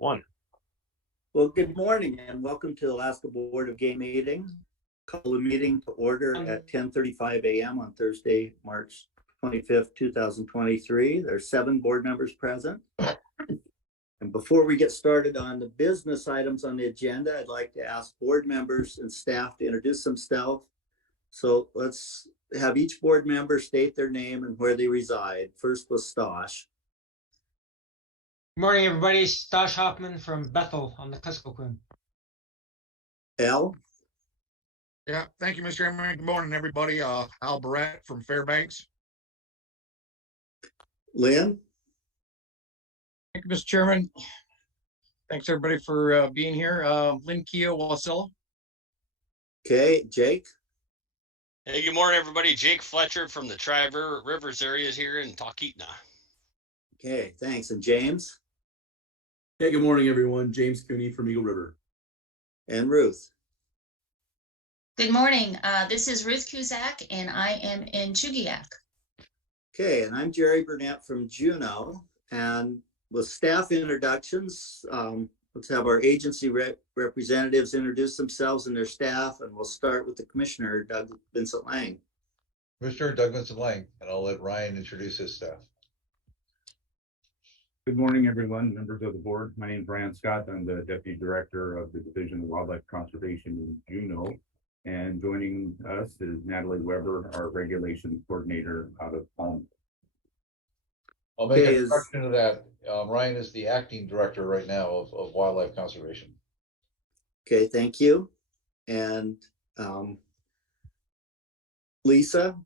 One. Well, good morning and welcome to the Alaska Board of Game meeting. Call the meeting to order at 10:35 a.m. on Thursday, March 25th, 2023. There are 7 board members present. And before we get started on the business items on the agenda, I'd like to ask board members and staff to introduce themselves. So let's have each board member state their name and where they reside. First was Stosh. Good morning, everybody. Stosh Hoffman from Bethel on the Kuskokwim. Al. Yeah, thank you, Mr. Chairman. Good morning, everybody. Al Barrett from Fairbanks. Lynn. Thank you, Mr. Chairman. Thanks, everybody, for being here. Lynn Keogh, Wasilla. Okay, Jake. Hey, good morning, everybody. Jake Fletcher from the Tri-Rivers areas here in Talkeetna. Okay, thanks. And James? Hey, good morning, everyone. James Cooney from Eagle River. And Ruth? Good morning. This is Ruth Kuzak, and I am in Chugiak. Okay, and I'm Jerry Burnett from Juneau. And with staff introductions, let's have our agency representatives introduce themselves and their staff, and we'll start with the Commissioner, Doug Vincent Lang. Commissioner Doug Vincent Lang, and I'll let Ryan introduce his staff. Good morning, everyone, members of the board. My name is Ryan Scott. I'm the Deputy Director of the Division of Wildlife Conservation in Juneau. And joining us is Natalie Weber, our Regulations Coordinator out of Palm. I'll make a correction to that. Ryan is the Acting Director right now of Wildlife Conservation. Okay, thank you. And Lisa,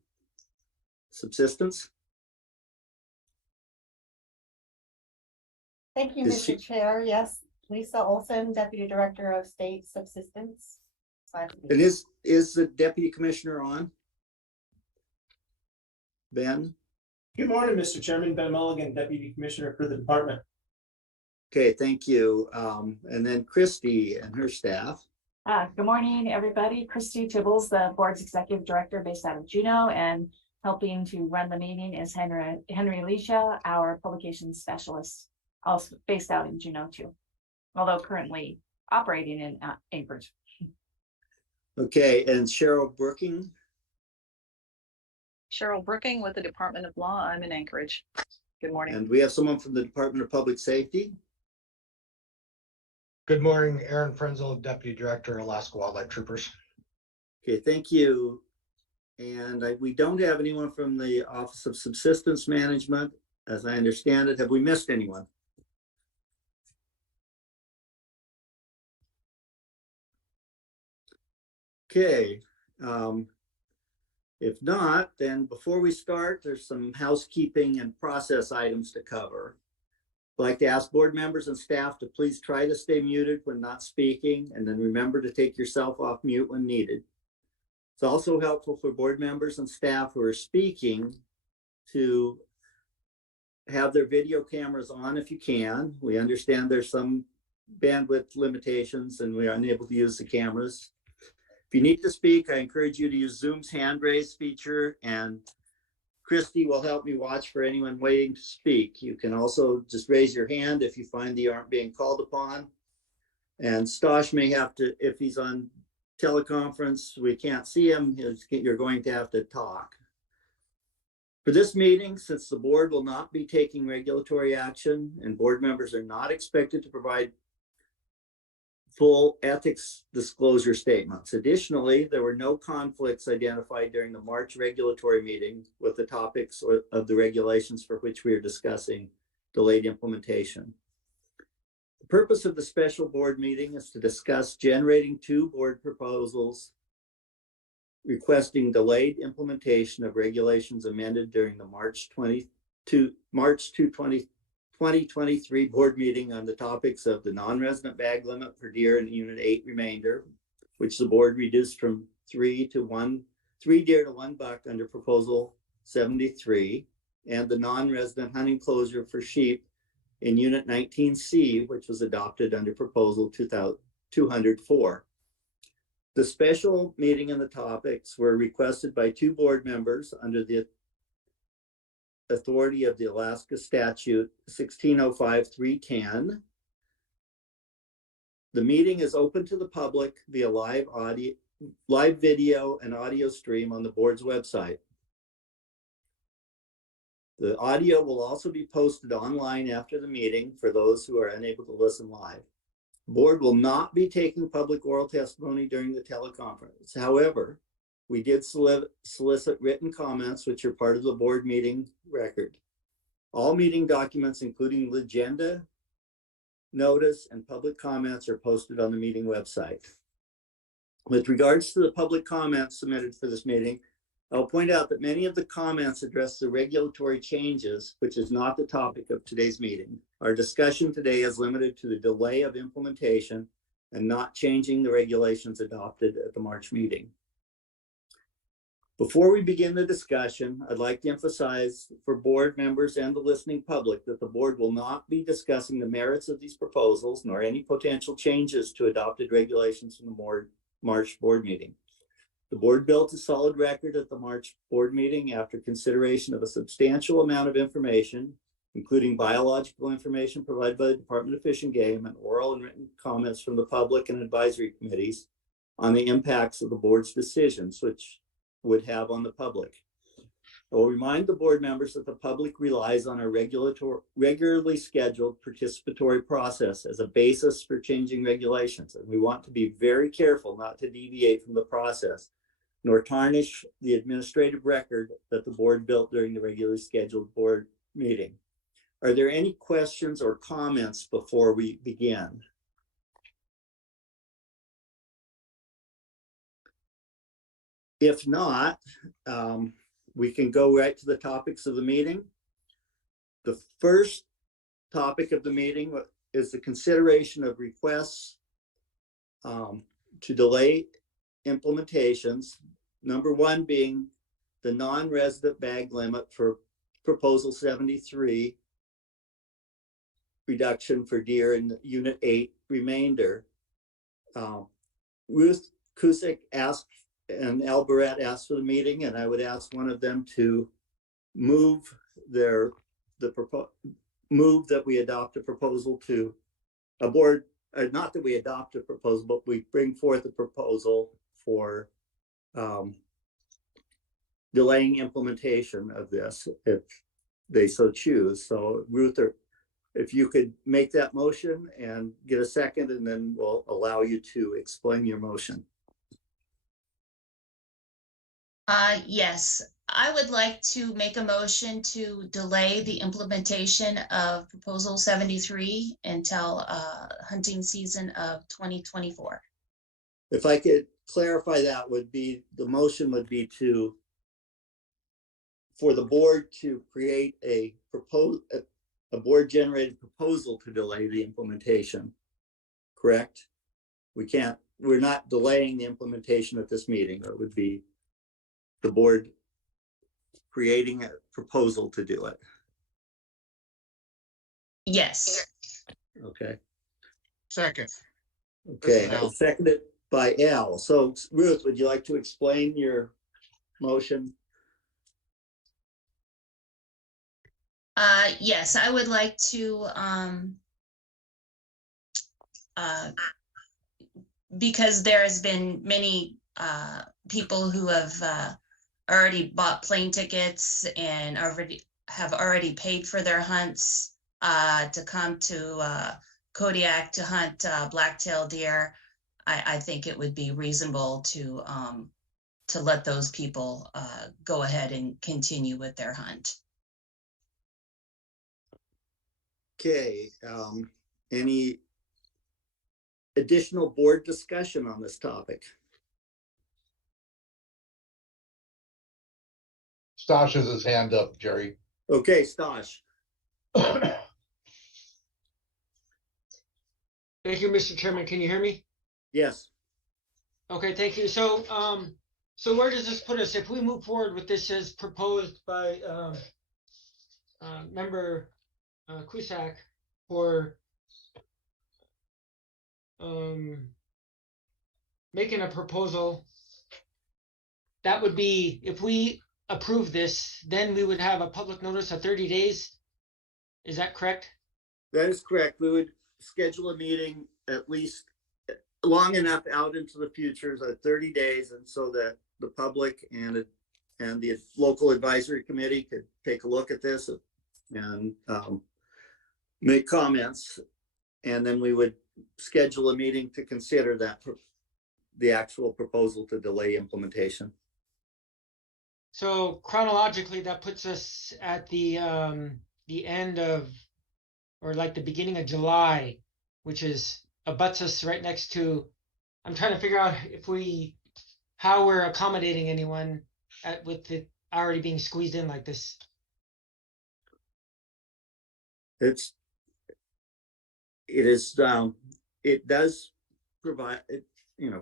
Subsistence. Thank you, Mr. Chair. Yes, Lisa Olson, Deputy Director of State Subsistence. And is the Deputy Commissioner on? Ben? Good morning, Mr. Chairman. Ben Mulligan, Deputy Commissioner for the department. Okay, thank you. And then Christy and her staff. Good morning, everybody. Christy Tibbles, the board's executive director based out of Juneau, and helping to run the meeting is Henry Alicia, our publications specialist, also based out in Juneau too, although currently operating in Anchorage. Okay, and Cheryl Brooking. Cheryl Brooking with the Department of Law. I'm in Anchorage. Good morning. And we have someone from the Department of Public Safety. Good morning, Aaron Frenzel, Deputy Director, Alaska Wildlife Troopers. Okay, thank you. And we don't have anyone from the Office of Subsistence Management, as I understand it. Have we missed anyone? Okay, if not, then before we start, there's some housekeeping and process items to cover. I'd like to ask board members and staff to please try to stay muted when not speaking, and then remember to take yourself off mute when needed. It's also helpful for board members and staff who are speaking to have their video cameras on if you can. We understand there's some bandwidth limitations and we are unable to use the cameras. If you need to speak, I encourage you to use Zoom's hand raise feature, and Christy will help me watch for anyone waiting to speak. You can also just raise your hand if you find that you aren't being called upon. And Stosh may have to, if he's on teleconference, we can't see him, you're going to have to talk. For this meeting, since the board will not be taking regulatory action and board members are not expected to provide full ethics disclosure statements. Additionally, there were no conflicts identified during the March regulatory meeting with the topics of the regulations for which we are discussing delayed implementation. The purpose of the special board meeting is to discuss generating 2 board proposals requesting delayed implementation of regulations amended during the March 2023 board meeting on the topics of the non-resident bag limit for deer in Unit 8 remainder, which the board reduced from 3 deer to 1 buck under Proposal 73, and the non-resident hunting closure for sheep in Unit 19C, which was adopted under Proposal 204. The special meeting and the topics were requested by 2 board members under the authority of the Alaska Statute 1605-310 The meeting is open to the public via live video and audio stream on the board's website. The audio will also be posted online after the meeting for those who are unable to listen live. The board will not be taking public oral testimony during the teleconference. However, we did solicit written comments, which are part of the board meeting record. All meeting documents, including the agenda, notice, and public comments, are posted on the meeting website. With regards to the public comments submitted for this meeting, I'll point out that many of the comments address the regulatory changes, which is not the topic of today's meeting. Our discussion today is limited to the delay of implementation and not changing the regulations adopted at the March meeting. Before we begin the discussion, I'd like to emphasize for board members and the listening public that the board will not be discussing the merits of these proposals nor any potential changes to adopted regulations from the March board meeting. The board built a solid record at the March board meeting after consideration of a substantial amount of information, including biological information provided by the Department of Fish and Game and oral and written comments from the public and advisory committees on the impacts of the board's decisions, which would have on the public. I will remind the board members that the public relies on a regularly scheduled participatory process as a basis for changing regulations, and we want to be very careful not to deviate from the process, nor tarnish the administrative record that the board built during the regularly scheduled board meeting. Are there any questions or comments before we begin? If not, we can go right to the topics of the meeting. The first topic of the meeting is the consideration of requests to delay implementations. Number one being the non-resident bag limit for proposal 73, reduction for deer in unit 8 remainder. Ruth Cusick asked and Albaret asked for the meeting, and I would ask one of them to move move that we adopt a proposal to a board, not that we adopt a proposal, but we bring forth a proposal for delaying implementation of this if they so choose. So Ruth, if you could make that motion and get a second, and then we'll allow you to explain your motion. Yes, I would like to make a motion to delay the implementation of Proposal 73 until hunting season of 2024. If I could clarify, that would be, the motion would be for the board to create a board generated proposal to delay the implementation, correct? We're not delaying the implementation at this meeting. It would be the board creating a proposal to do it. Yes. Okay. Second. Okay, seconded by Al. So Ruth, would you like to explain your motion? Yes, I would like to, because there has been many people who have already bought plane tickets and have already paid for their hunts to come to Kodiak to hunt black-tailed deer. I think it would be reasonable to let those people go ahead and continue with their hunt. Okay, any additional board discussion on this topic? Stosh has his hand up, Jerry. Okay, Stosh. Thank you, Mr. Chairman. Can you hear me? Yes. Okay, thank you. So, so where does this put us? If we move forward with this as proposed by member Cusack for making a proposal, that would be, if we approve this, then we would have a public notice of 30 days. Is that correct? That is correct. We would schedule a meeting at least long enough out into the future, so 30 days, and so that the public and the local advisory committee could take a look at this and make comments. And then we would schedule a meeting to consider the actual proposal to delay implementation. So chronologically, that puts us at the end of, or like the beginning of July, which is abuts us right next to. I'm trying to figure out how we're accommodating anyone with it already being squeezed in like this. It does provide,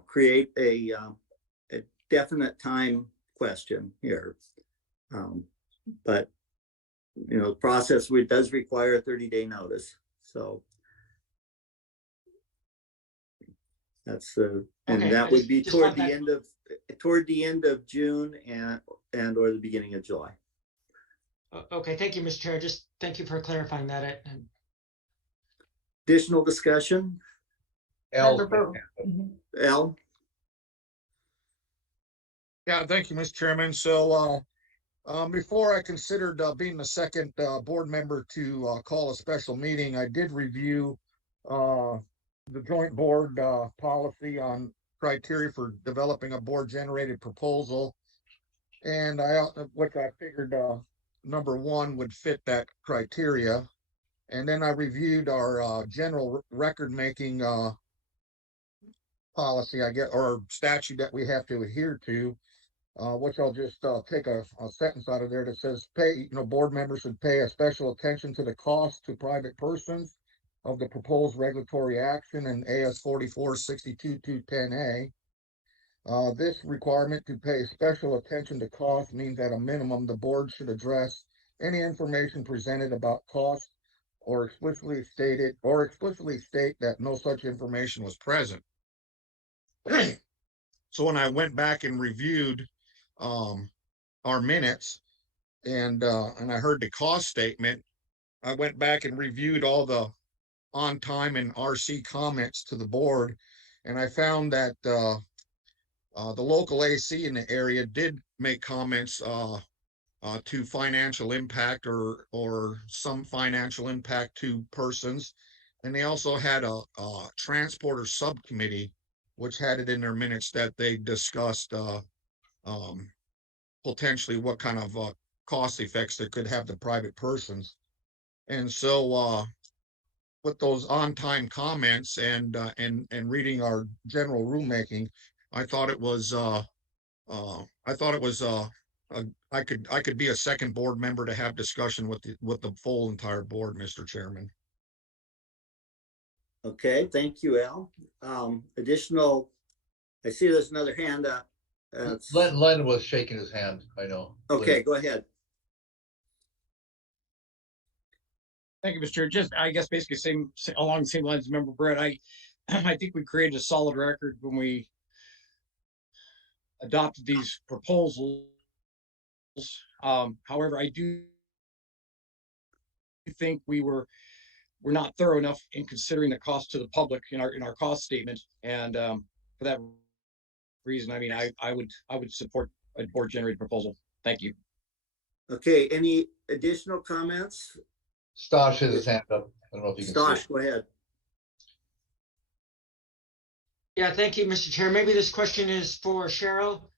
create a definite time question here. But, the process does require a 30-day notice. So that's and that would be toward the end of June and or the beginning of July. Okay, thank you, Mr. Chair. Just thank you for clarifying that. Additional discussion? Al? Yeah, thank you, Mr. Chairman. So before I considered being the second board member to call a special meeting, I did review the joint board policy on criteria for developing a board generated proposal. And which I figured number one would fit that criteria. And then I reviewed our general record making policy, or statute that we have to adhere to, which I'll just take a sentence out of there that says board members should pay a special attention to the cost to private persons of the proposed regulatory action in AS 44-62-210A. This requirement to pay special attention to cost means at a minimum the board should address any information presented about cost or explicitly state that no such information was present. So when I went back and reviewed our minutes and I heard the cost statement, I went back and reviewed all the on time and RC comments to the board, and I found that the local AC in the area did make comments to financial impact or some financial impact to persons. And they also had a transporter subcommittee, which had it in their minutes that they discussed potentially what kind of cost effects that could have to private persons. And so with those on-time comments and reading our general rulemaking, I thought it was I could be a second board member to have discussion with the full entire board, Mr. Chairman. Okay, thank you, Al. Additional, I see there's another hand up. Len was shaking his hand, I know. Okay, Len. go ahead. Thank you, Mr. Chair. Just, I guess, basically along the same lines as Member Brett, I think we created a solid record when we adopted these proposals. However, I do think we're not thorough enough in considering the cost to the public in our cost statement, and for that reason, I mean, I would support a board generated proposal. Thank you. Okay, any additional comments? Stosh has his hand up. I don't know if you can Stosh, see. go ahead. Yeah, thank you, Mr. Chair. Maybe this question is for Cheryl.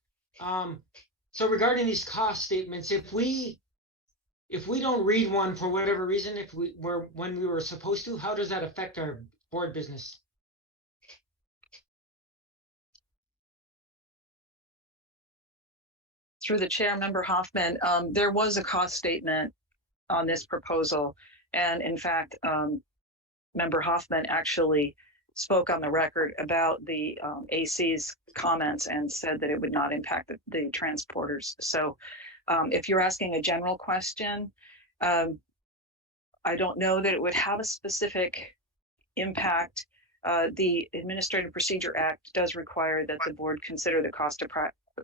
So regarding these cost statements, if we don't read one for whatever reason, when we were supposed to, how does that affect our board business? Through the chair, Member Hoffman, there was a cost statement on this proposal. And in fact, Member Hoffman actually spoke on the record about the AC's comments and said that it would not impact the transporters. So if you're asking a general question, I don't know that it would have a specific impact. The Administrative Procedure Act does require that the board consider the cost of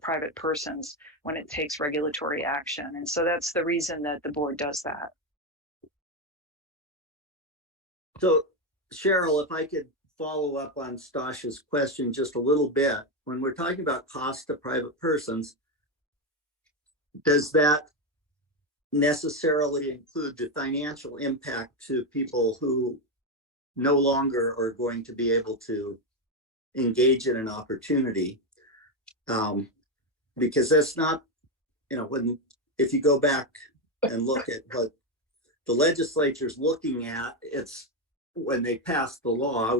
private persons when it takes regulatory action. And so that's the reason that the board does that. So Cheryl, if I could follow up on Stasha's question just a little bit. When we're talking about cost to private persons, does that necessarily include the financial impact to people who no longer are going to be able to engage in an opportunity? Because that's not, if you go back and look at what the legislature's looking at, it's when they passed the law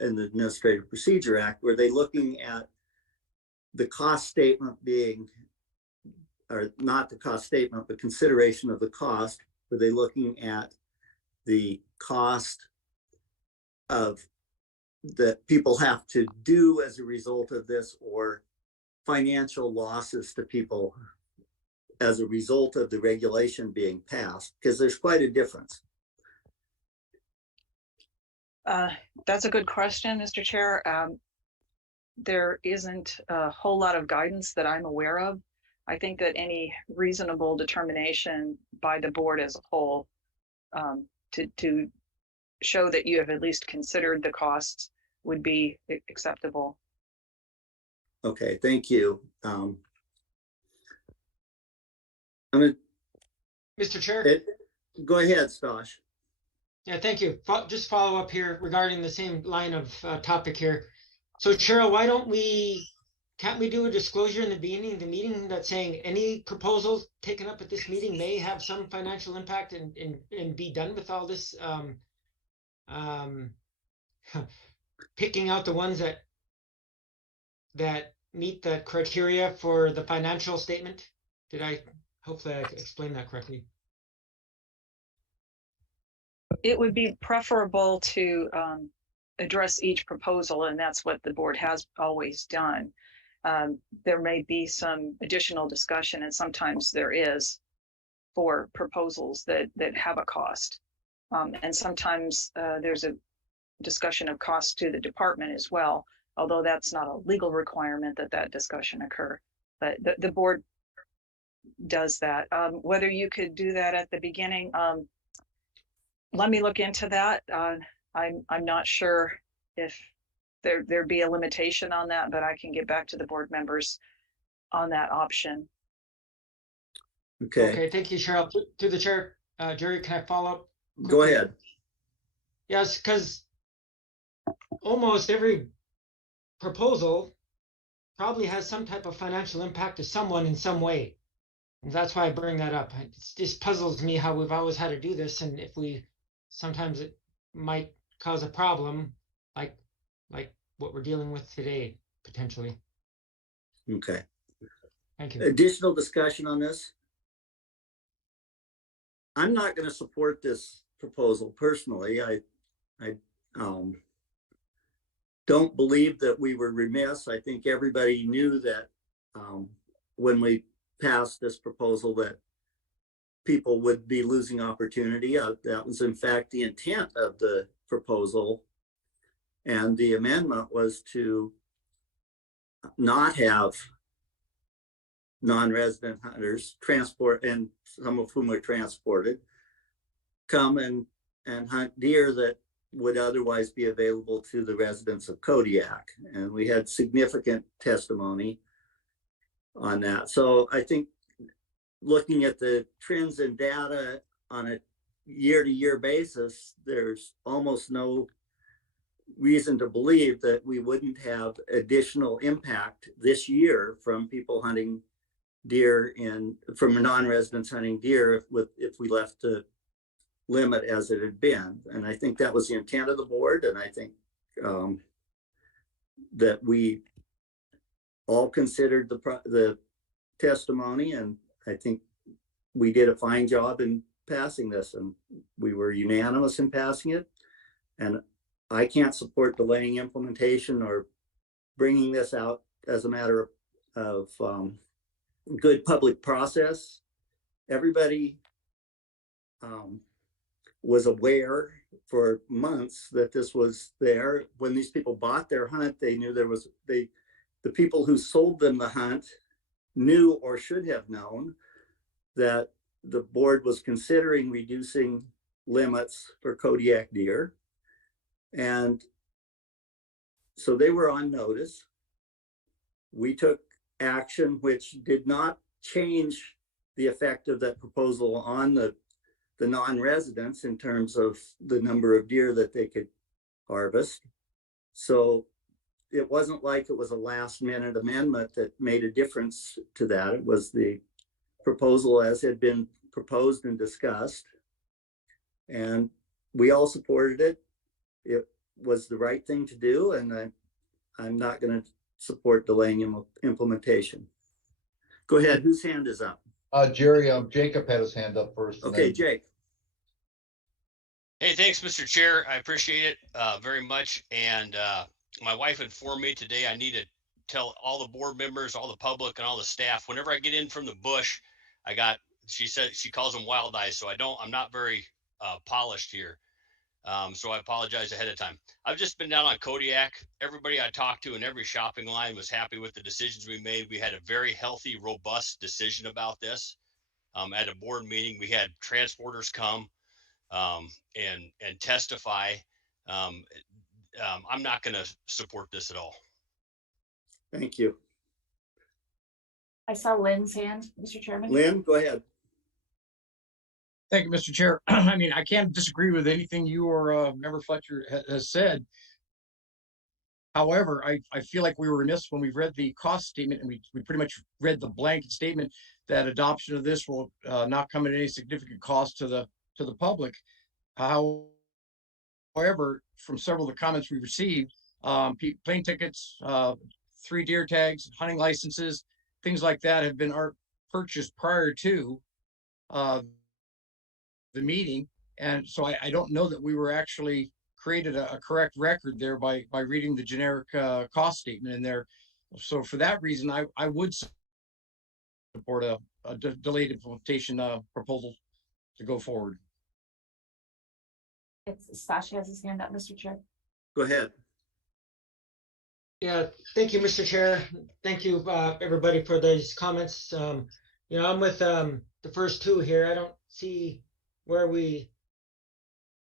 in the Administrative Procedure Act, were they looking at the cost statement being, or not the cost statement, but consideration of the cost? Were they looking at the cost of that people have to do as a result of this, or financial losses to people as a result of the regulation being passed? Because there's quite a difference. That's a good question, Mr. Chair. There isn't a whole lot of guidance that I'm aware of. I think that any reasonable determination by the board as a whole to show that you have at least considered the costs would be acceptable. Okay, thank you. Mr. Chair. Go ahead, Stash. Yeah, thank you. Just follow up here regarding the same line of topic here. So Cheryl, can't we do a disclosure in the beginning of the meeting that's saying any proposals taken up at this meeting may have some financial impact, and be done with all this picking out the ones that meet the criteria for the financial statement? Hopefully I explained that correctly. It would be preferable to address each proposal, and that's what the board has always done. There may be some additional discussion, and sometimes there is, for proposals that have a cost. And sometimes there's a discussion of cost to the department as well, although that's not a legal requirement that discussion occur. But the board does that. Whether you could do that at the beginning, let me look into that. I'm not sure if there'd be a limitation on that, but I can get back to the board members on that option. Okay. Okay, thank you, Cheryl. Through the chair, Jerry, can I follow up quickly? Go ahead. Yes, because almost every proposal probably has some type of financial impact to someone in some way. And that's why I bring that up. It just puzzles me how we've always had to do this, and if sometimes it might cause a problem like what we're dealing with today, potentially. Okay. Thank you. Additional discussion on this? I'm not going to support this proposal personally. I don't believe that we were remiss. I think everybody knew that when we passed this proposal that people would be losing opportunity. That was in fact the intent of the proposal. And the amendment was to not have non-resident hunters transport, and some of whom are transported, come and hunt deer that would otherwise be available to the residents of Kodiak. And we had significant testimony on that. So I think looking at the trends and data on a year-to-year basis, there's almost no reason to believe that we wouldn't have additional impact this year from people hunting deer from non-residents hunting deer if we left the limit as it had been. And I think that was the intent of the board. And I think that we all considered the testimony, and I think we did a fine job in passing this, and we were unanimous in passing it. And I can't support delaying implementation or bringing this out as a matter of good public process. Everybody was aware for months that this was there. When these people bought their hunt, they knew the people who sold them the hunt knew, or should have known, that the board was considering reducing limits for Kodiak deer. And So they were on notice. We took action which did not change the effect of that proposal on the non-residents in terms of the number of deer that they could harvest. So it wasn't like it was a last minute amendment that made a difference to that. It was the proposal as had been proposed and discussed. And we all supported it. It was the right thing to do. And I'm not going to support delaying implementation. Go ahead. Whose hand is up? Jerry, Jacob had his hand up first. Okay, Jake. Hey, thanks, Mr. Chair. I appreciate it very much. And my wife informed me today I need to tell all the board members, all the public, and all the staff, whenever I get in from the bush, she said she calls them wild eyes. So I'm not very polished here. So I apologize ahead of time. I've just been down on Kodiak. Everybody I talked to in every shopping line was happy with the decisions we made. We had a very healthy, robust decision about this. At a board meeting, we had transporters come and testify. I'm not going to support this at all. Thank you. I saw Lynn's hand, Mr. Chairman. Lynn, go ahead. Thank you, Mr. Chair. I mean, I can't disagree with anything you or Member Fletcher has said. However, I feel like we were remiss when we read the cost statement, and we pretty much read the blanket statement that adoption of this will not come at any significant cost to the public. However, from several of the comments we received, plane tickets, 3 deer tags, hunting licenses, things like that have been purchased prior to the meeting. And so I don't know that we were actually created a correct record there by reading the generic cost statement in there. So for that reason, I would support a delayed implementation proposal to go forward. It's Sasha has his hand up, Mr. Chair. Go ahead. Yeah, thank you, Mr. Chair. Thank you, everybody, for those comments. I'm with the first two here. I don't see where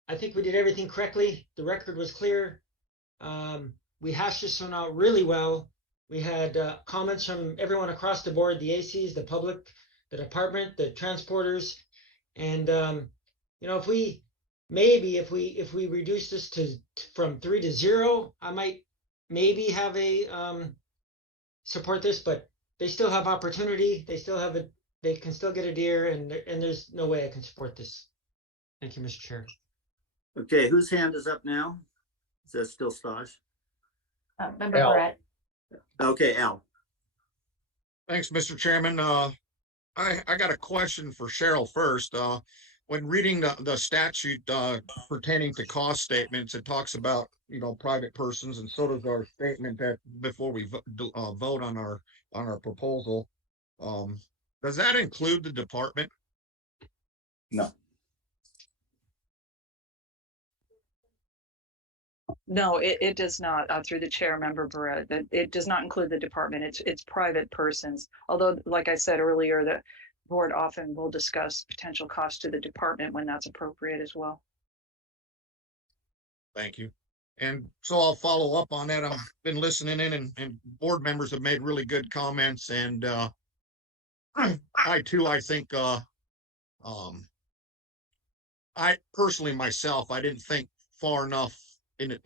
I think we did everything correctly. The record was clear. We hashed this one out really well. We had comments from everyone across the board, the ACs, the public, the department, the transporters. And, if we reduce this from 3 to 0, I might maybe have support this, but they still have opportunity. They can still get a deer, and there's no way I can support this. Thank you, Mr. Chair. Okay, whose hand is up now? Is that still Staj? Member Brett. Okay, Al. Thanks, Mr. Chairman. I got a question for Cheryl first. When reading the statute pertaining to cost statements, it talks about, private persons, and so does our statement that before we vote on our proposal. Does that include the department? No. No, it does not. Through the chair, Member Barrett, that it does not include the department. It's private persons. Although, like I said earlier, the board often will discuss potential costs to the department when that's appropriate as well. Thank you. And so I'll follow up on that. I've been listening in, and board members have made really good comments. And I think I personally myself, I didn't think far enough into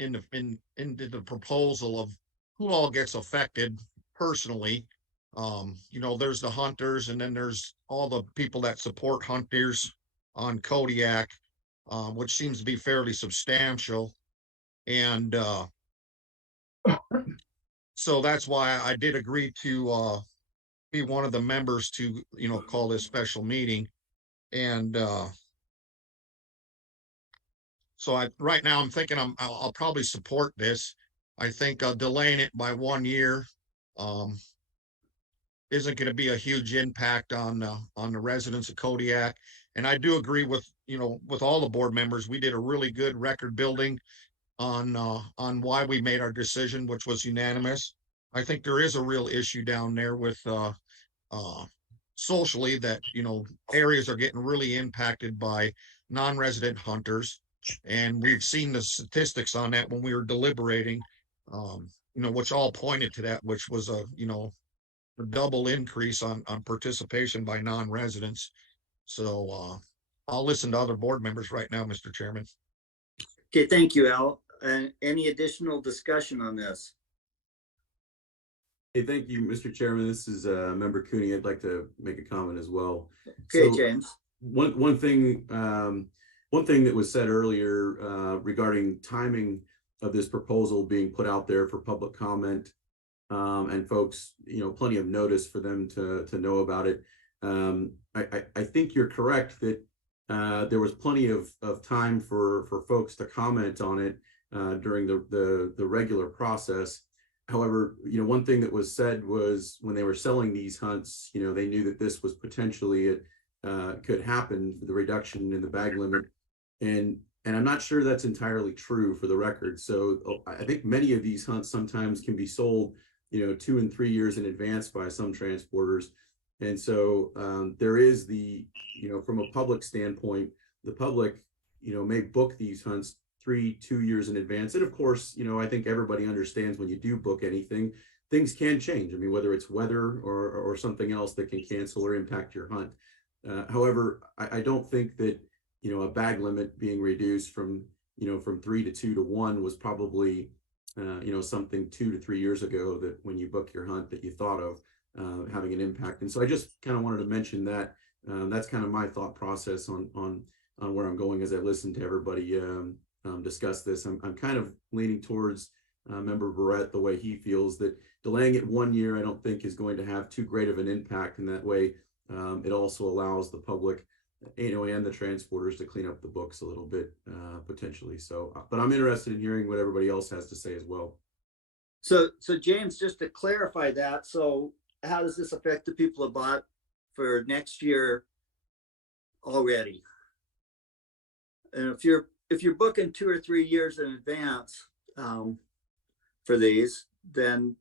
the proposal of who all gets affected personally. There's the hunters, and then there's all the people that support hunters on Kodiak, which seems to be fairly substantial. And so that's why I did agree to be one of the members to, call this special meeting. And so right now I'm thinking I'll probably support this. I think delaying it by 1 year isn't going to be a huge impact on the residents of Kodiak. And I do agree with all the board members. We did a really good record building on why we made our decision, which was unanimous. I think there is a real issue down there with socially that, areas are getting really impacted by non-resident hunters. And we've seen the statistics on that when we were deliberating. which all pointed to that, which was a double increase on participation by non-residents. So I'll listen to other board members right now, Mr. Chairman. Okay, thank you, Al. And any additional discussion on this? Hey, thank you, Mr. Chairman. This is Member Cooney. I'd like to make a comment as well. Okay, So, James. One thing that was said earlier regarding timing of this proposal being put out there for public comment, and folks, plenty of notice for them to know about it. I think you're correct that there was plenty of time for folks to comment on it during the regular process. However, one thing that was said was when they were selling these hunts, they knew that this was potentially could happen, the reduction in the bag limit. And I'm not sure that's entirely true, for the record. So I think many of these hunts sometimes can be sold, 2 and 3 years in advance by some transporters. And so there is from a public standpoint, the public, may book these hunts 2 years in advance. And of course, I think everybody understands when you do book anything, things can change. I mean, whether it's weather or something else that can cancel or impact your hunt. However, I don't think that, a bag limit being reduced from 3 to 2 to 1 was probably, something 2 to 3 years ago that when you book your hunt that you thought of having an impact. And so I just kind of wanted to mention that. That's kind of my thought process on where I'm going as I listen to everybody discuss this. I'm kind of leaning towards Member Barrett, the way he feels that delaying it 1 year, I don't think is going to have too great of an impact. And that way, it also allows the public, and the transporters to clean up the books a little bit potentially. So, but I'm interested in hearing what everybody else has to say as well. So James, just to clarify that, so how does this affect the people who bought for next year already? And if you're booking 2 or 3 years in advance for these, then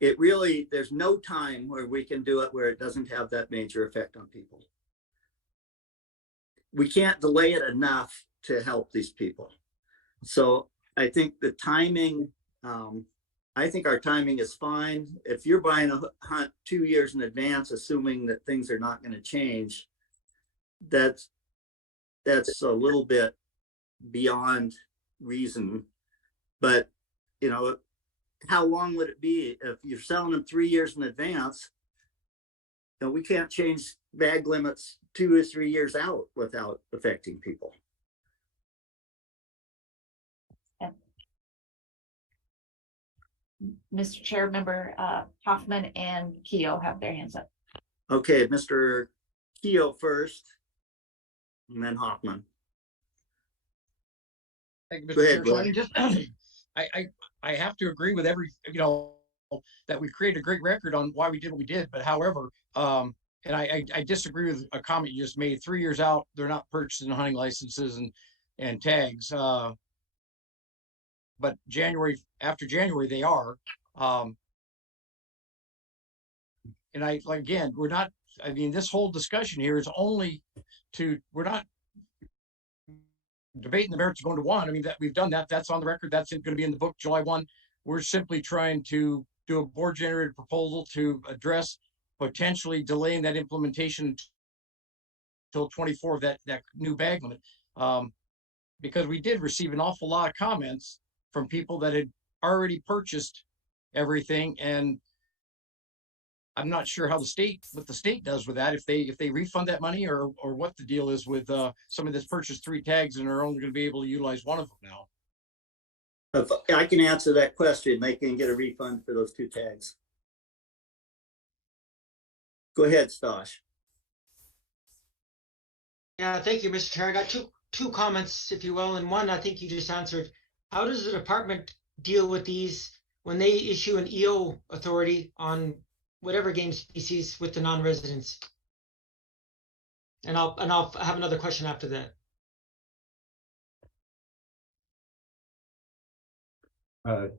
there's no time where we can do it where it doesn't have that major effect on people. We can't delay it enough to help these people. So I think the timing, I think our timing is fine. If you're buying a hunt 2 years in advance, assuming that things are not going to change, that's a little bit beyond reason. But how long would it be if you're selling them 3 years in advance? We can't change bag limits 2 or 3 years out without affecting people. Mr. Chair, Member Hoffman and Keough have their hands up. Okay, Mr. Keough first, and then Hoffman. Thank you, Mr. Chair. So I have to agree with that we created a great record on why we did what we did. But however, and I disagree with a comment you just made. 3 years out, they're not purchasing hunting licenses and tags. But after January, they are. And again, we're not, this whole discussion here is only we're not debating the merits of going to 1. That we've done that. That's on the record. That's going to be in the book July 1. We're simply trying to do a board generated proposal to address potentially delaying that implementation until 24 of that new bag limit. Because we did receive an awful lot of comments from people that had already purchased everything, and I'm not sure what the state does with that, if they refund that money or what the deal is with somebody that's purchased 3 tags and are only going to be able to utilize 1 of them now. If I can answer that question, they can get a refund for those 2 tags. Go ahead, Stosh. Yeah, thank you, Mr. Chair. I got two comments, if you will, and one I think you just answered. How does the department deal with these when they issue an EO authority on whatever game species with the non-residents? And I'll have another question after that.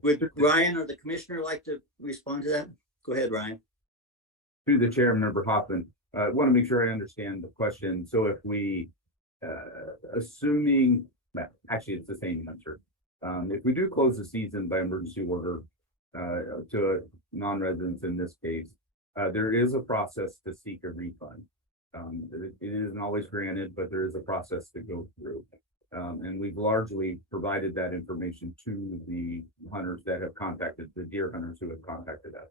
Would Ryan or the commissioner like to respond to that? Go ahead, Ryan. To the chair, Member Hoffman, I want to make sure I understand the question. So if we, assuming, actually it's the same answer. If we do close the season by emergency order, to non-residents in this case, there is a process to seek a refund. It isn't always granted, but there is a process to go through. And we've largely provided that information to the hunters that have contacted, the deer hunters who have contacted us.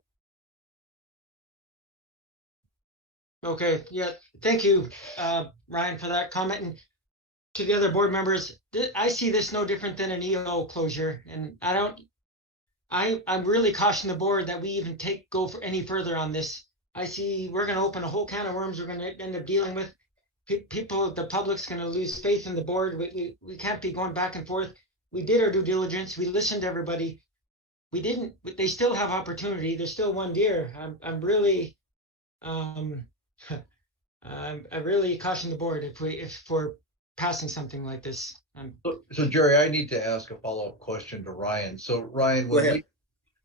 Okay, yeah, thank you, Ryan, for that comment. And to the other board members, I see this no different than an EO closure, and I'm really cautioning the board that we even go for any further on this. I see we're going to open a whole can of worms. We're going to end up dealing with people. The public's going to lose faith in the board. We can't be going back and forth. We did our due diligence. We listened to everybody. We didn't. They still have opportunity. There's still one deer. I'm really, I really caution the board if we're passing something like this. So Jerry, I need to ask a follow-up question to Ryan. So Ryan, when we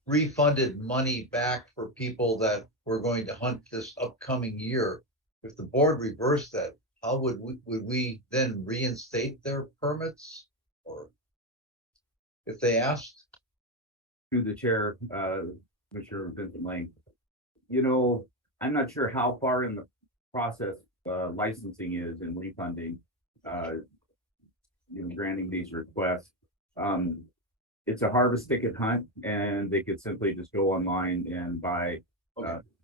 refunded money back for people that were going to hunt this upcoming year, if the board reversed that, how would we then reinstate their permits, or if they asked? Through the chair, Commissioner Vincent Lang, you know, I'm not sure how far in the process licensing is and refunding, granting these requests. It's a harvest ticket hunt, and they could simply just go online and buy,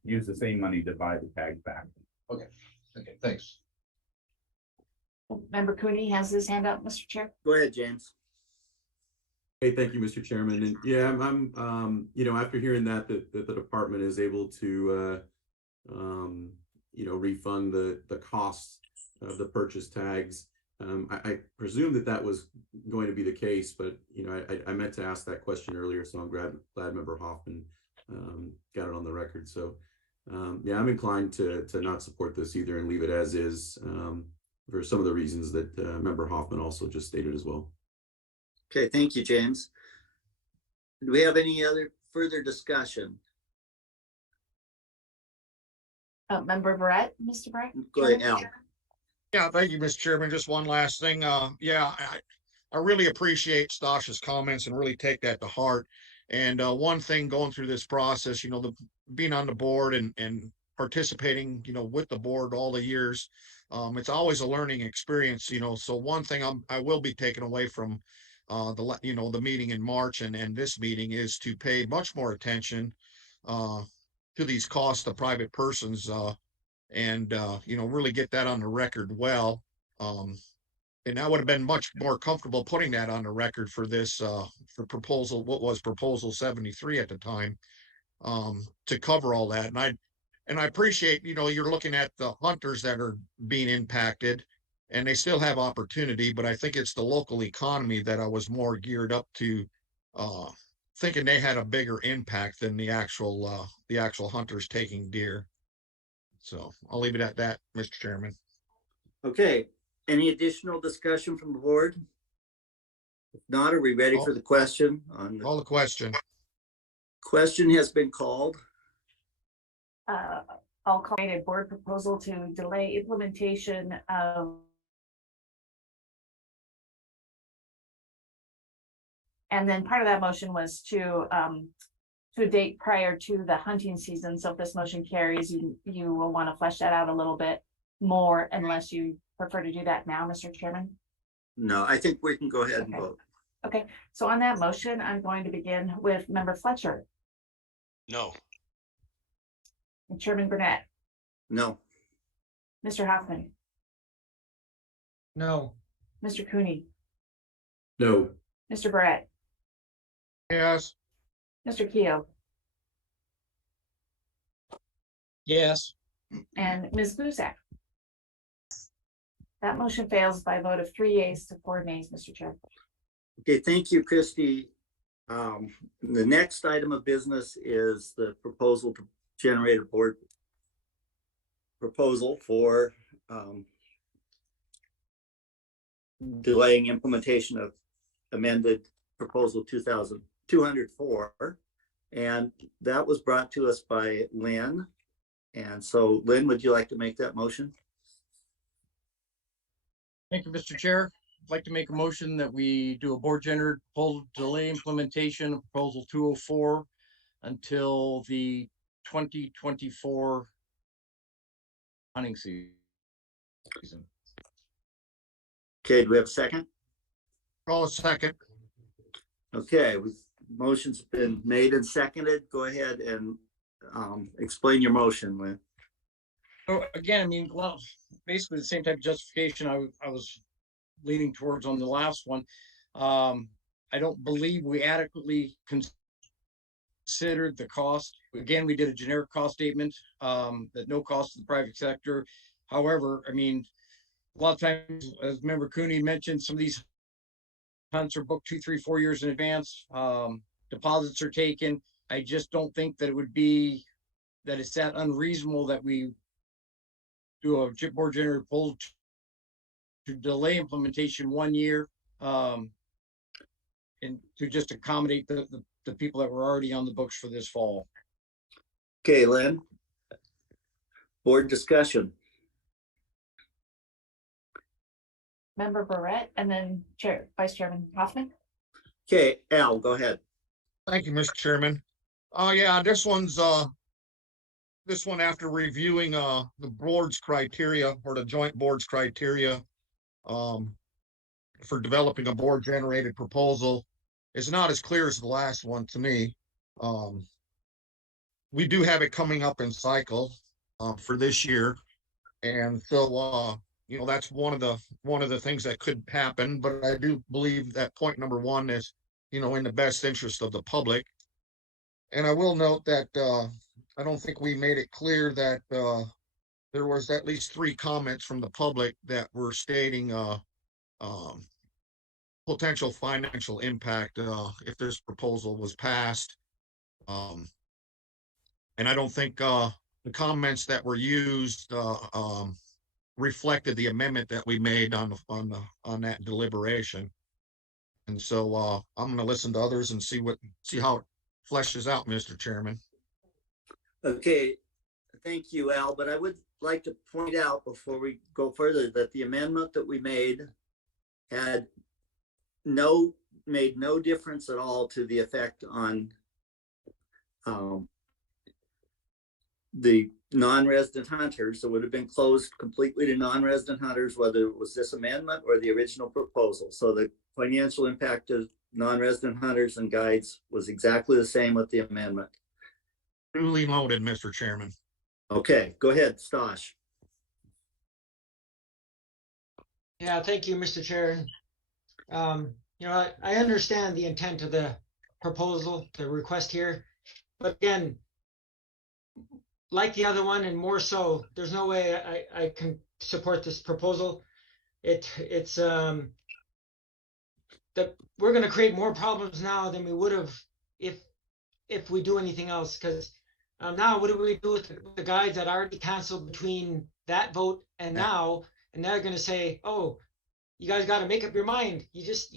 use the same money to buy the tags back. Okay, thanks. Member Cooney has his hand up, Mr. Chair. Go ahead, James. Hey, thank you, Mr. Chairman. And yeah, I'm after hearing that the department is able to, refund the costs of the purchase tags. I presume that was going to be the case, but I meant to ask that question earlier, so I'm glad Member Hoffman got it on the record. So yeah, I'm inclined to not support this either and leave it as is, for some of the reasons that Member Hoffman also just stated as well. Okay, thank you, James. Do we have any other further discussion? Member Barrett, Mr. Barrett? Go ahead, Al. Yeah, thank you, Mr. Chairman. Just one last thing. Yeah, I really appreciate Stasha's comments and really take that to heart. And one thing going through this process, being on the board and participating, with the board all the years, it's always a learning experience, So one thing I will be taking away from the meeting in March and this meeting is to pay much more attention to these costs of private persons, and really get that on the record well. And I would have been much more comfortable putting that on the record for this for proposal 73 at the time, to cover all that. And I appreciate, you're looking at the hunters that are being impacted and they still have opportunity, but I think it's the local economy that I was more geared up to, thinking they had a bigger impact than the actual hunters taking deer. So I'll leave it at that, Mr. Chairman. Okay, any additional discussion from the board? If not, are we ready for the question? Call the question. Question has been called. I'll call it a board proposal to delay implementation of and then part of that motion was to a date prior to the hunting season. So if this motion carries, you will want to flesh that out a little bit more, unless you prefer to do that now, Mr. Chairman. No, I think we can go ahead and vote. Okay, so on that motion, I'm going to begin with Member Fletcher. No. And Chairman Burnett. No. Mr. Hoffman. No. Mr. Cooney. No. Mr. Barrett. Yes. Mr. Keogh. Yes. And Ms. Buzak. That motion fails by a vote of 3 yeas to 4 nays, Mr. Chair. Okay, thank you, Christy. The next item of business is the proposal to generate a board proposal for delaying implementation of amended proposal 2204. And that was brought to us by Lynn. And so Lynn, would you like to make that motion? Thank you, Mr. Chair. I'd like to make a motion that we do a board generated proposal to delay implementation of proposal 204 until the 2024 hunting season. Okay, do we have a second? Call a second. Okay, motion's been made and seconded. Go ahead and explain your motion, Lynn. So again, I mean, well, basically the same type of justification I was leaning towards on the last one. I don't believe we adequately considered the cost. Again, we did a generic cost statement, that no cost to the private sector. However, I mean, a lot of times, as Member Cooney mentioned, some of these hunts are booked 2, 3, 4 years in advance. Deposits are taken. I just don't think that it's that unreasonable that we do a board generated proposal to delay implementation 1 year, and to just accommodate the people that were already on the books for this fall. Okay, Lynn. Board discussion. Member Barrett, and then Vice Chairman Hoffman. Okay, Al, go ahead. Thank you, Mr. Chairman. Yeah, this one after reviewing the board's criteria, or the joint board's criteria for developing a board generated proposal, is not as clear as the last one to me. We do have it coming up in cycle for this year, and so you know, that's one of the things that could happen. But I do believe that point number one is, you know, in the best interest of the public. And I will note that I don't think we made it clear that there was at least 3 comments from the public that were stating potential financial impact if this proposal was passed. And I don't think the comments that were used reflected the amendment that we made on that deliberation. And so I'm going to listen to others and see how it fleshes out, Mr. Chairman. Okay, thank you, Al. But I would like to point out before we go further that the amendment that we made had made no difference at all to the effect on the non-resident hunters. It would have been closed completely to non-resident hunters, whether it was this amendment or the original proposal. So the financial impact of non-resident hunters and guides was exactly the same with the amendment. Duly noted, Mr. Chairman. Okay, go ahead, Stosh. Yeah, thank you, Mr. Chair. You know, I understand the intent of the proposal, the request here, but again, like the other one and more so, there's no way I can support this proposal. It's that we're going to create more problems now than we would have if we do anything else. Because now, what do we do with the guides that already canceled between that vote and now? And they're going to say, "Oh, you guys got to make up your mind. I just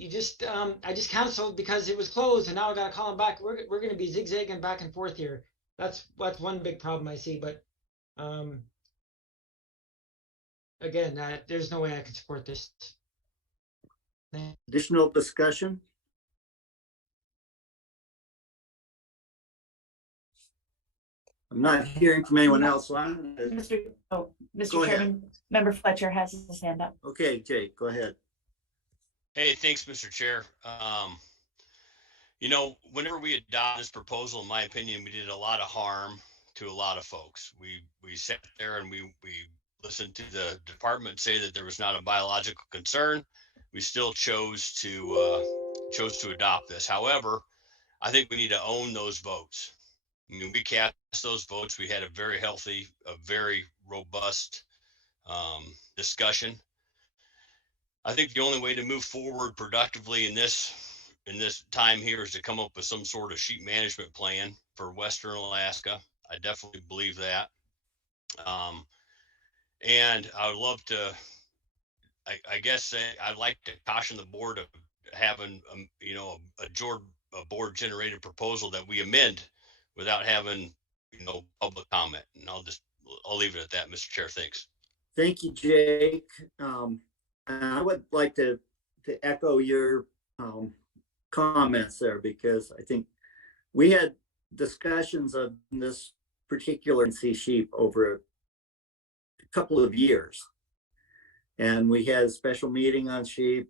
canceled because it was closed, and now I got to call them back." We're going to be zigzagging back and forth here. That's one big problem I see. But again, there's no way I can support this. Additional discussion? I'm not hearing from anyone else. So Mr. Go Chairman, ahead. Member Fletcher has his hand up. Okay, Jake, go ahead. Hey, thanks, Mr. Chair. You know, whenever we adopt this proposal, in my opinion, we did a lot of harm to a lot of folks. We sat there and we listened to the department say that there was not a biological concern. We still chose to adopt this. However, I think we need to own those votes. I mean, we cast those votes. We had a very healthy, a very robust discussion. I think the only way to move forward productively in this time here is to come up with some sort of sheep management plan for Western Alaska. I definitely believe that. And I would love to, I guess I'd like to caution the board of having, you know, a board generated proposal that we amend without having, you know, public comment. And I'll leave it at that, Mr. Chair. Thanks. Thank you, Jake. I would like to echo your comments there, because I think we had discussions of this particular NC sheep over a couple of years. And we had a special meeting on sheep.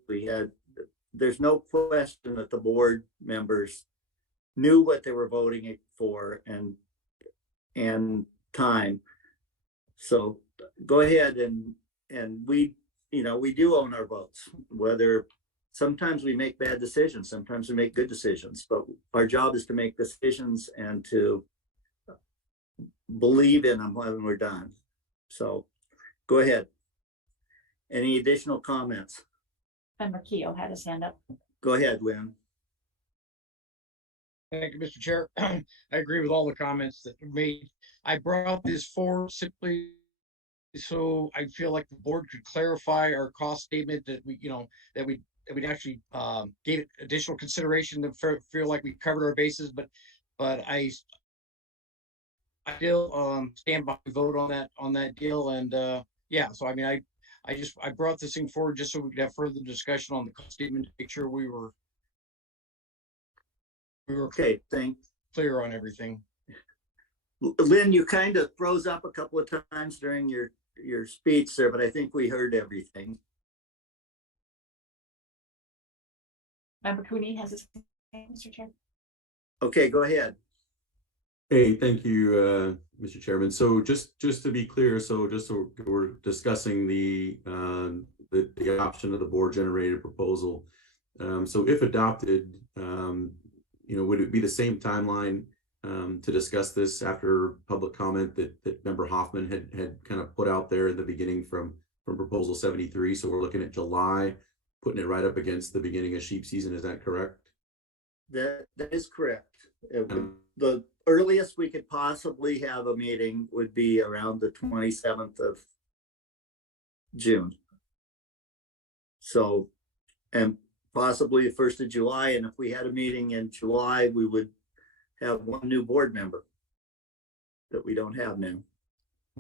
There's no question that the board members knew what they were voting for and time. So go ahead and we do own our votes, whether sometimes we make bad decisions, sometimes we make good decisions, but our job is to make decisions and to believe in them when we're done. So go ahead. Any additional comments? Member Keo had his hand up. Go ahead, Win. Thank you, Mr. Chair. I agree with all the comments that were made. I brought this forward simply so I feel like the board could clarify our cost statement, that we actually gave it additional consideration to feel like we covered our bases, but I still stand by the vote on that deal. And yeah, so I mean, I brought this thing forward just so we could have further discussion on the cost statement to make sure we were okay. Thanks. Clear on everything. Lynn, you kind of froze up a couple of times during your speech there, but I think we heard everything. Member Cooney has his hand, Mr. Chair. Okay, go ahead. Hey, thank you, Mr. Chairman. So just to be clear, so we're discussing the option of the board generated proposal. So if adopted, would it be the same timeline to discuss this after public comment that Member Hoffman had kind of put out there in the beginning from proposal 73? So we're looking at July, putting it right up against the beginning of sheep season. Is that correct? That is correct. The earliest we could possibly have a meeting would be around the 27th of June. So, and possibly the 1st of July. And if we had a meeting in July, we would have one new board member that we don't have now.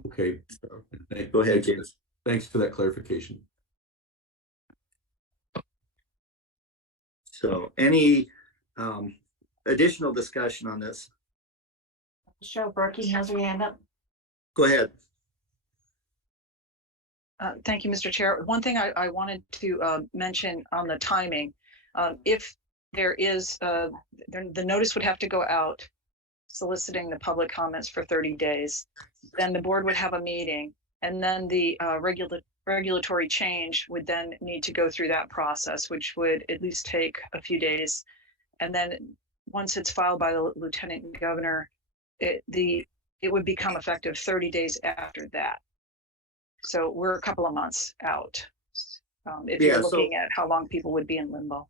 Okay. So, go ahead, James. Thanks for that clarification. So any additional discussion on this? Cheryl Berkey has her hand up. Go ahead. Thank you, Mr. Chair. One thing I wanted to mention on the timing, if there is, the notice would have to go out soliciting the public comments for 30 days. Then the board would have a meeting, and then the regulatory change would then need to go through that process, which would at least take a few days. And then once it's filed by the Lieutenant Governor, it would become effective 30 days after that. So we're a couple of months out. If you're looking at how long people would be in limbo.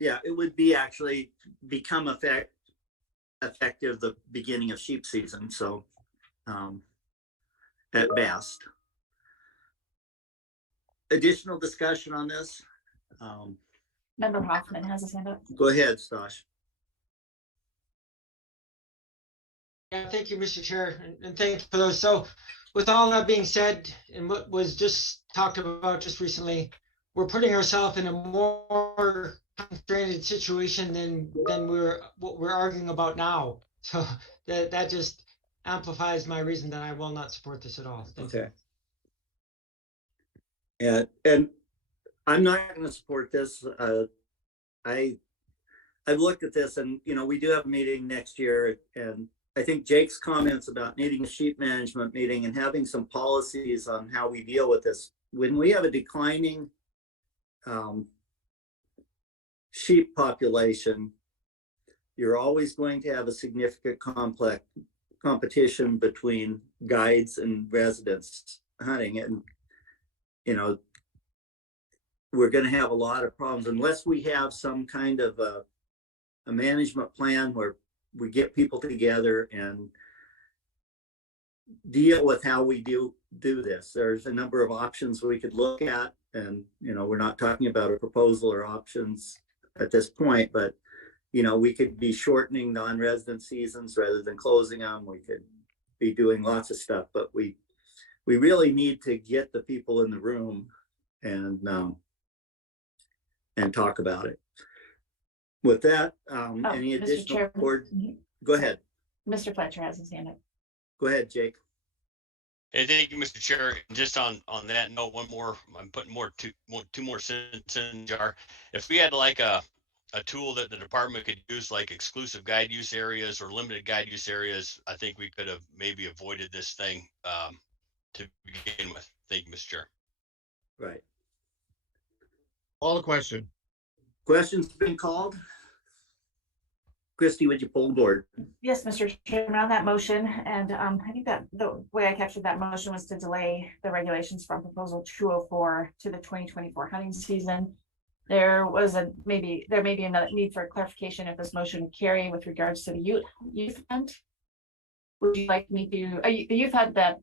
Yeah, it would be actually become effective the beginning of sheep season. So at best. Additional discussion on this? Member Hoffman has his hand up. Go ahead, Stosh. Yeah, thank you, Mr. Chair, and thank you for those. So with all that being said, and what was just talked about just recently, we're putting ourselves in a more constrained situation than what we're arguing about now. So that just amplifies my reason that I will not support this at all. Okay. Yeah, and I'm not going to support this. I've looked at this, and we do have a meeting next year, and I think Jake's comments about needing a sheep management meeting and having some policies on how we deal with this. When we have a declining sheep population, you're always going to have a significant competition between guides and residents hunting, and we're going to have a lot of problems unless we have some kind of a management plan where we get people together and deal with how we do this. There's a number of options we could look at, and we're not talking about a proposal or options at this point, but we could be shortening non-resident seasons rather than closing them. We could be doing lots of stuff, but we really need to get the people in the room and talk about it. With that, any additional board? Go ahead. Mr. Fletcher has his hand up. Go ahead, Jake. Hey, thank you, Mr. Chair. Just on that note, one more, I'm putting two more cents in the jar. If we had like a tool that the department could use, like exclusive guide use areas or limited guide use areas, I think we could have maybe avoided this thing to begin with. Thank you, Mr. Chair. Right. Call the question. Questions been called? Christie, would you pull the board? Yes, Mr. Chairman, on that motion, and I think that the way I captured that motion was to delay the regulations from proposal 204 to the 2024 hunting season. There may be another need for clarification if this motion would carry with regards to the youth hunt. Would you like me to, the youth hunt that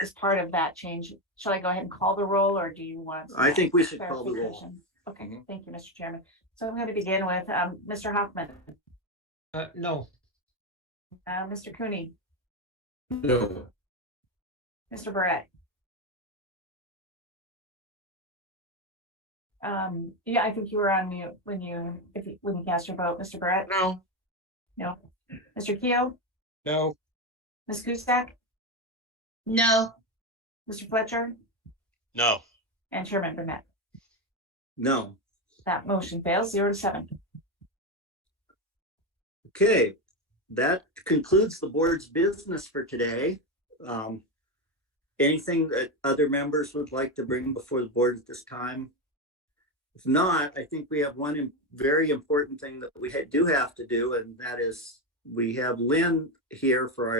is part of that change? Shall I go ahead and call the roll, or do you want? I think we should call the roll. Okay, Thank you, Mr. Chairman. So I'm going to begin with Mr. Hoffman. No. Mr. Cooney, No. Mr. Barrett. Yeah, I think you were on mute when you cast your vote, Mr. Barrett. No. No. Mr. Keough, No. Ms. Gustack, No. Mr. Fletcher, No. and Chairman Burnett. No. That motion fails 0-7. Okay, that concludes the board's business for today. Anything that other members would like to bring before the board at this time? If not, I think we have one very important thing that we do have to do, and that is we have Lynn here for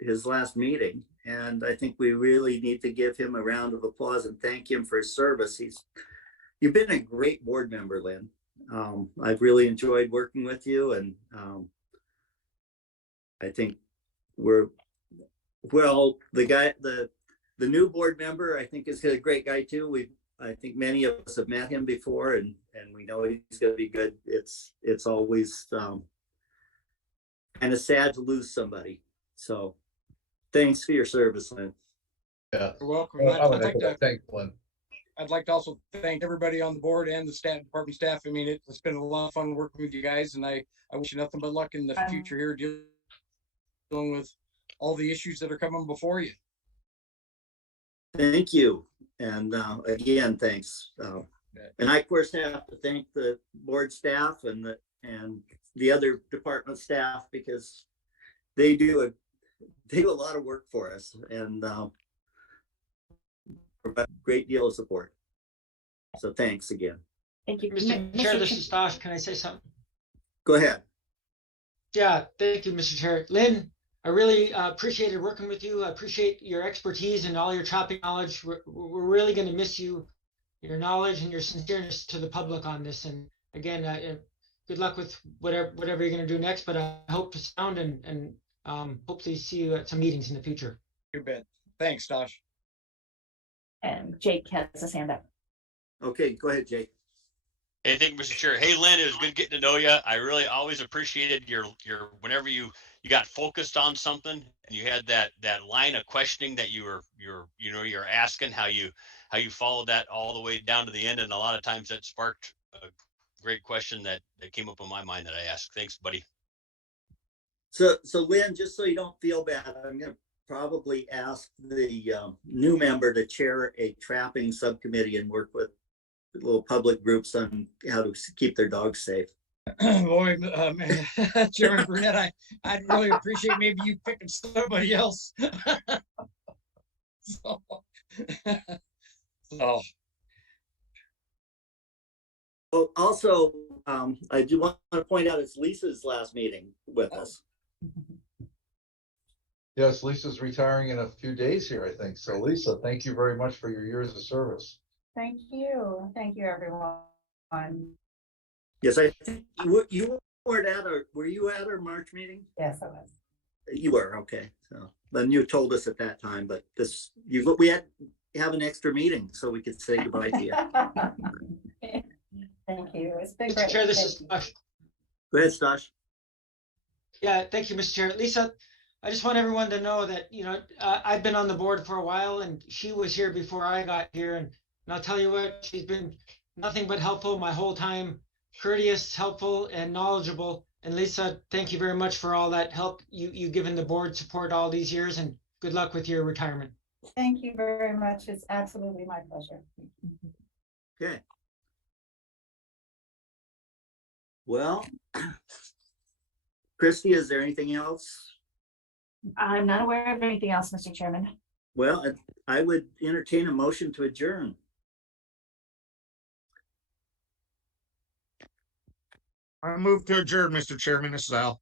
his last meeting, and I think we really need to give him a round of applause and thank him for his service. You've been a great board member, Lynn. I've really enjoyed working with you, and I think the new board member, I think, is a great guy too. I think many of us have met him before, and we know he's going to be good. It's always kind of sad to lose somebody. So thanks for your service, Lynn. Yeah. You're welcome. I would like to thank Lynn. I'd like to also thank everybody on the board and the department staff. I mean, it's been a lot of fun working with you guys, and I wish you nothing but luck in the future here dealing with all the issues that are coming before you. Thank you. And again, thanks. And I, of course, have to thank the board staff and the other department staff, because they do a lot of work for us and provide a great deal of support. So thanks again. Thank you. Mr. Chair, this is Stosh. Can I say something? Go ahead. Yeah, thank you, Mr. Chair. Lynn, I really appreciated working with you. I appreciate your expertise and all your chopping knowledge. We're really going to miss you, your knowledge and your sincereness to the public on this. And again, good luck with whatever you're going to do next. But I hope to sound and hopefully see you at some meetings in the future. You bet. Thanks, Tosh. And Jake has his hand up. Okay, go ahead, Jake. Hey, thank you, Mr. Chair. Hey, Lynn, it was good getting to know you. I really always appreciated your whenever you got focused on something and you had that line of questioning that you're asking, how you followed that all the way down to the end, and a lot of times that sparked a great question that came up in my mind that I asked. Thanks, buddy. So Lynn, just so you don't feel bad, I'm going to probably ask the new member to chair a trapping subcommittee and work with little public groups on how to keep their dogs safe. Boy, Chairman Burnett, I'd really appreciate maybe you picking somebody else. so. Oh, also, I do want to point out it's Lisa's last meeting with us. Yes, Lisa's retiring in a few days here, I think. So Lisa, thank you very much for your years of service. Thank you. Thank you, everyone. Yes, I think you were at our March meeting? Yes, I was. You were, okay. So then you told us at that time, but we had to have an extra meeting so we could say goodbye to you. Thank you. It's been Mr. great. Chair, this is Stosh. Go ahead, Stosh. Yeah, thank you, Mr. Chair. Lisa, I just want everyone to know that, I've been on the board for a while, and she was here before I got here. And I'll tell you what, she's been nothing but helpful my whole time, courteous, helpful, and knowledgeable. And Lisa, thank you very much for all that help you given the board support all these years, and good luck with your retirement. Thank you very much. It's absolutely my pleasure. Okay. Well, Christie, is there anything else? I'm not aware of anything else, Mr. Chairman. Well, I would entertain a motion to adjourn. I move to adjourn, Mr. Chairman. This is Al.